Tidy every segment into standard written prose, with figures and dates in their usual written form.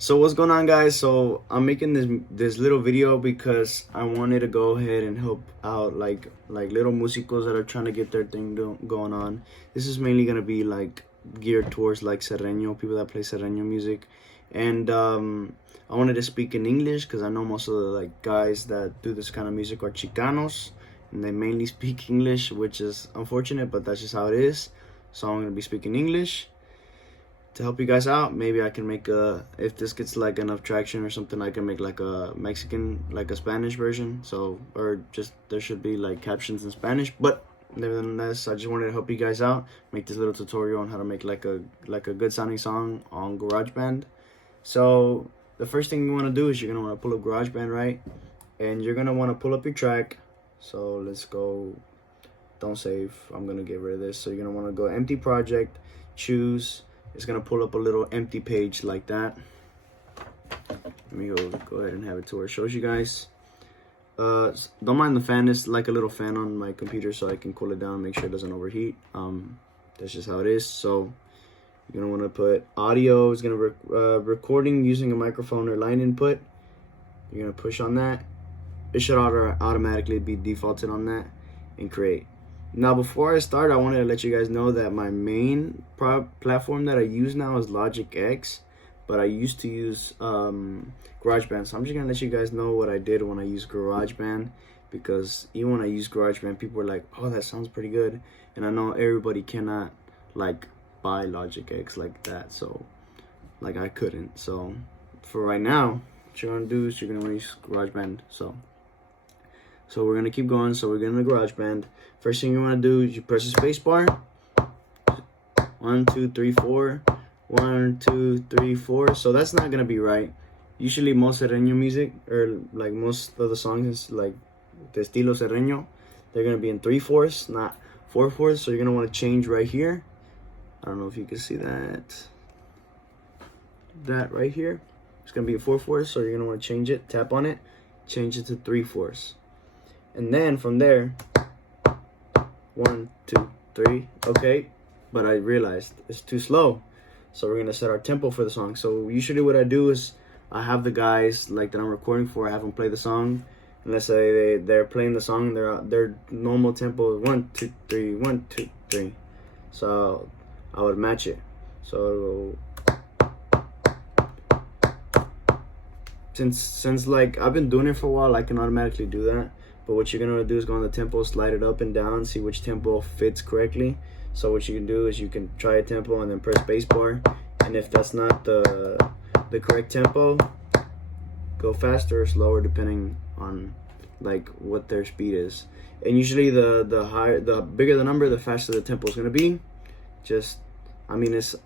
So what's going on, guys? So I'm making this little video because I wanted to go ahead and help out like little musicos that are trying to get their thing going on. This is mainly gonna be like geared towards like Sierreño, people that play Sierreño music, and I wanted to speak in English because I know most of the like guys that do this kind of music are Chicanos, and they mainly speak English, which is unfortunate, but that's just how it is. So I'm gonna be speaking English to help you guys out. Maybe I can make if this gets like enough traction or something, I can make like a Mexican, like a Spanish version. So, or just there should be like captions in Spanish, but nevertheless, I just wanted to help you guys out, make this little tutorial on how to make like a good sounding song on GarageBand. So the first thing you want to do is you're gonna want to pull up GarageBand, right? And you're gonna want to pull up your track. So let's go, don't save, I'm gonna get rid of this. So you're gonna want to go empty project, choose. It's gonna pull up a little empty page like that. Let me go ahead and have it to where it shows you guys. Don't mind the fan. It's like a little fan on my computer, so I can cool it down, make sure it doesn't overheat. That's just how it is. So you're gonna want to put audio. It's gonna recording using a microphone or line input. You're gonna push on that. It should automatically be defaulted on that, and create. Now, before I start, I wanted to let you guys know that my main platform that I use now is Logic X, but I used to use GarageBand. So I'm just gonna let you guys know what I did when I used GarageBand, because even when I use GarageBand, people are like, "Oh, that sounds pretty good," and I know everybody cannot like buy Logic X like that, so like I couldn't. So for right now, what you're gonna do is you're gonna want to use GarageBand. So we're gonna keep going. So we're gonna GarageBand. First thing you wanna do is you press the space bar. 1, 2, 3, 4. 1, 2, 3, 4. So that's not gonna be right. Usually most Sierreño music, or like most of the songs is like the estilo Sierreño, they're gonna be in 3/4, not 4/4. So you're gonna wanna change right here. I don't know if you can see that. That right here. It's gonna be in 4/4. So you're gonna wanna change it, tap on it, change it to 3/4. And then from there, 1, 2, 3, okay, but I realized it's too slow, so we're gonna set our tempo for the song. So usually what I do is I have the guys like that I'm recording for, I have them play the song, and let's say they're playing the song, their normal tempo is 1, 2, 3, 1, 2, 3. So I would match it. So since like I've been doing it for a while, I can automatically do that. But what you're gonna do is go on the tempo, slide it up and down, see which tempo fits correctly. So what you can do is you can try a tempo and then press spacebar, and if that's not the correct tempo, go faster or slower depending on like what their speed is. And usually the bigger the number, the faster the tempo is gonna be. Just, I mean, it's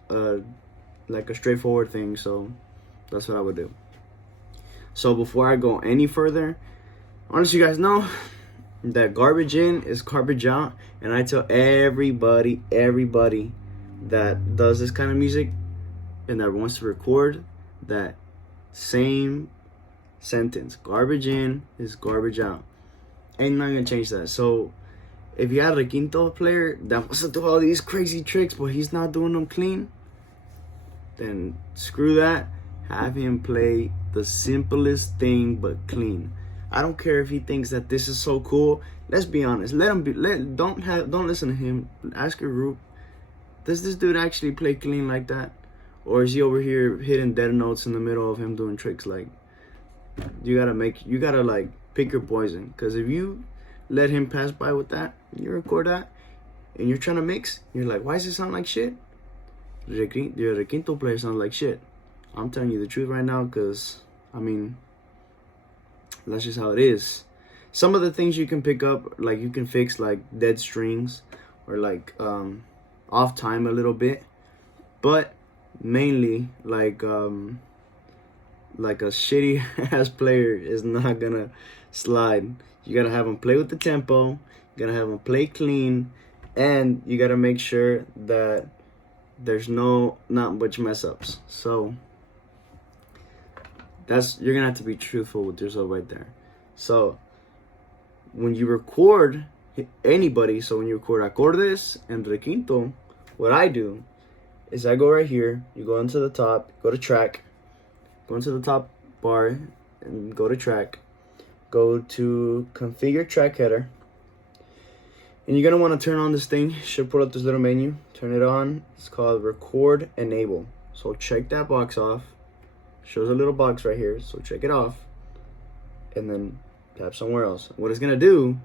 like a straightforward thing. So that's what I would do. So before I go any further, I want to let you guys know that garbage in is garbage out, and I tell everybody that does this kind of music and that wants to record that same sentence: garbage in is garbage out. Ain't not gonna change that. So if you have a quinto player that wants to do all these crazy tricks but he's not doing them clean, then screw that. Have him play the simplest thing but clean. I don't care if he thinks that this is so cool. Let's be honest. Let him be. Don't listen to him. Ask your group. Does this dude actually play clean like that, or is he over here hitting dead notes in the middle of him doing tricks? Like, you gotta like pick your poison. Because if you let him pass by with that, you record that, and you're trying to mix, you're like, why does it sound like shit? Your requinto player sounds like shit. I'm telling you the truth right now, because I mean, that's just how it is. Some of the things you can pick up, like you can fix like dead strings or like off time a little bit, but mainly like a shitty ass player is not gonna slide. You gotta have them play with the tempo, you gotta have them play clean, and you gotta make sure that there's not much mess ups. So you're gonna have to be truthful with yourself right there. So when you record anybody, so when you record acordes and requinto, what I do is I go right here, you go into the top, go to track, go into the top bar and go to track. Go to configure track header. And you're gonna want to turn on this thing. Should pull up this little menu. Turn it on. It's called record enable. So check that box off. Shows a little box right here. So check it off. And then tap somewhere else. What it's gonna do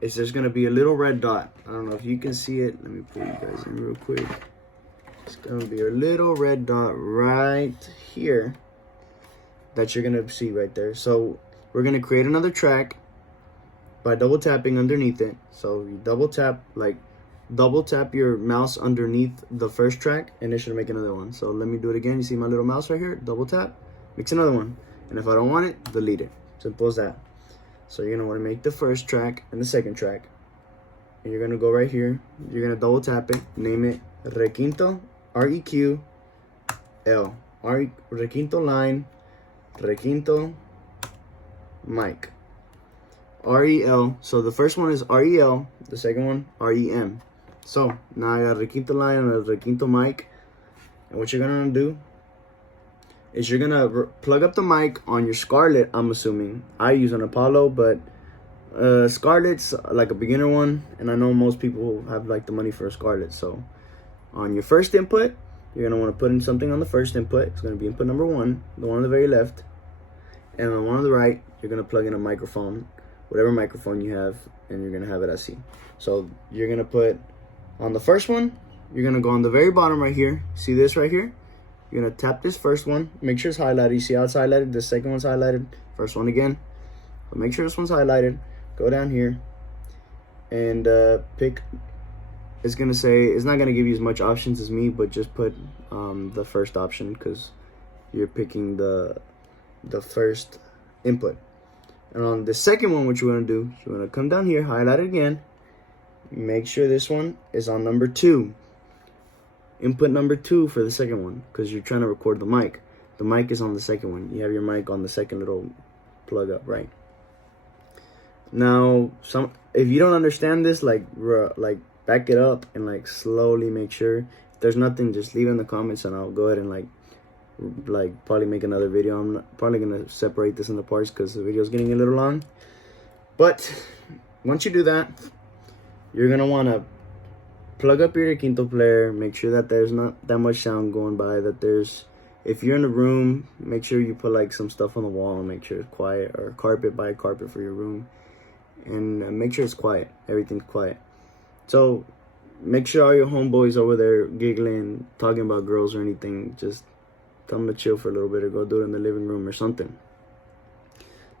is there's gonna be a little red dot. I don't know if you can see it. Let me put you guys in real quick. It's gonna be a little red dot right here that you're gonna see right there. So we're gonna create another track by double tapping underneath it. So you double tap your mouse underneath the first track and it should make another one. So let me do it again. You see my little mouse right here? Double tap, makes another one. And if I don't want it, delete it. Simple as that. So you're gonna wanna make the first track and the second track. And you're gonna go right here. You're gonna double tap it, name it Requinto, R-E-Q-L. Requinto line, Requinto mic. R-E-L. So the first one is R-E-L, the second one R-E-M. So now I got a Requinto line and a Requinto mic. And what you're gonna do is you're gonna plug up the mic on your Scarlett. I'm assuming I use an Apollo, but Scarlett's like a beginner one, and I know most people have like the money for a Scarlett. So on your first input, you're gonna want to put in something on the first input. It's gonna be input number 1, the one on the very left, and on the one on the right, you're gonna plug in a microphone, whatever microphone you have, and you're gonna have it as C. So you're gonna put on the first one, you're gonna go on the very bottom right here. See this right here? You're gonna tap this first one. Make sure it's highlighted. You see how it's highlighted? The second one's highlighted. First one again. But make sure this one's highlighted. Go down here and pick. It's gonna say, it's not gonna give you as much options as me, but just put the first option because you're picking the first input. And on the second one, what you want to do, you want to come down here, highlight it again, make sure this one is on number 2. Input number 2 for the second one, because you're trying to record the mic. The mic is on the second one. You have your mic on the second little plug up, right? Now, if you don't understand this, like back it up and like slowly make sure. If there's nothing, just leave it in the comments and I'll go ahead and like probably make another video. I'm probably gonna separate this into parts because the video is getting a little long. But once you do that, you're gonna want to plug up your Quinto player. Make sure that there's not that much sound going by. That there's, if you're in a room, make sure you put like some stuff on the wall and make sure it's quiet, or buy a carpet for your room, and make sure it's quiet. Everything's quiet. So make sure all your homeboys over there giggling, talking about girls or anything, just tell them to chill for a little bit or go do it in the living room or something.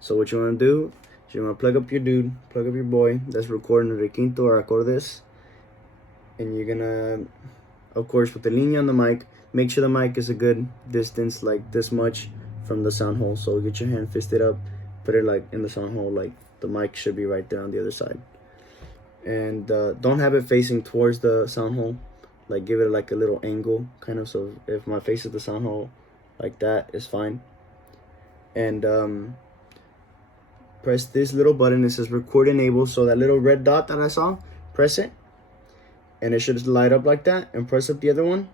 So what you want to do is you want to plug up your dude, plug up your boy that's recording the Requinto or acordes, and you're gonna, of course, with the linea on the mic, make sure the mic is a good distance, like this much from the sound hole. So get your hand fisted up, put it like in the sound hole, like the mic should be right there on the other side. And don't have it facing towards the sound hole, like give it like a little angle kind of, so if my face is the sound hole like that is fine. And press this little button. It says record enable. So that little red dot that I saw, press it and it should just light up like that, and press up the other one.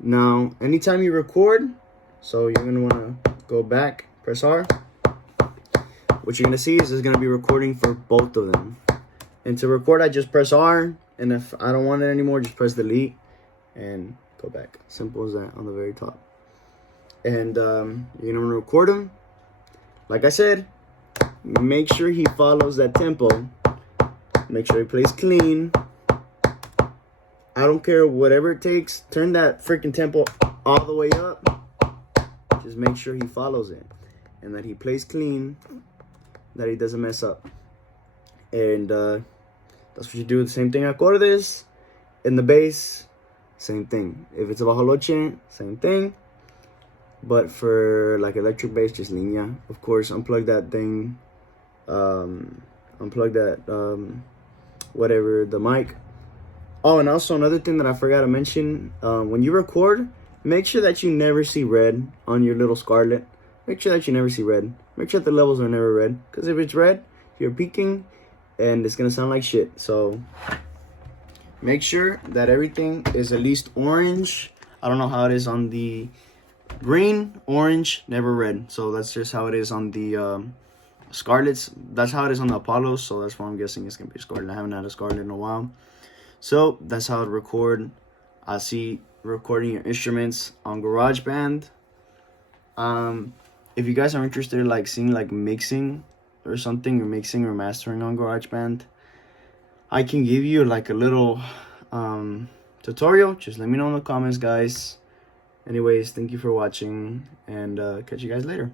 Now anytime you record, so you're gonna want to go back, press R. What you're gonna see is it's gonna be recording for both of them. And to record, I just press R, and if I don't want it anymore, just press delete and go back. Simple as that on the very top. And you're gonna record him. Like I said, make sure he follows that tempo. Make sure he plays clean. I don't care, whatever it takes. Turn that freaking tempo all the way up. Just make sure he follows it, and that he plays clean, that he doesn't mess up. And that's what you do. The same thing acordes. In the bass, same thing. If it's a bajoloche, same thing. But for like electric bass, just linea. Of course, unplug that thing. Unplug that whatever, the mic. Oh, and also another thing that I forgot to mention, when you record, make sure that you never see red on your little Scarlett. Make sure that you never see red. Make sure that the levels are never red, because if it's red, you're peaking and it's gonna sound like shit. So make sure that everything is at least orange. I don't know how it is on the green, orange, never red. So that's just how it is on the Scarlets. That's how it is on the Apollos. So that's why I'm guessing it's gonna be Scarlet. I haven't had a Scarlet in a while. So that's how to record. I see recording your instruments on GarageBand. If you guys are interested in like seeing like mixing or something, or mixing or mastering on GarageBand, I can give you like a little tutorial. Just let me know in the comments, guys. Anyways, thank you for watching, and catch you guys later.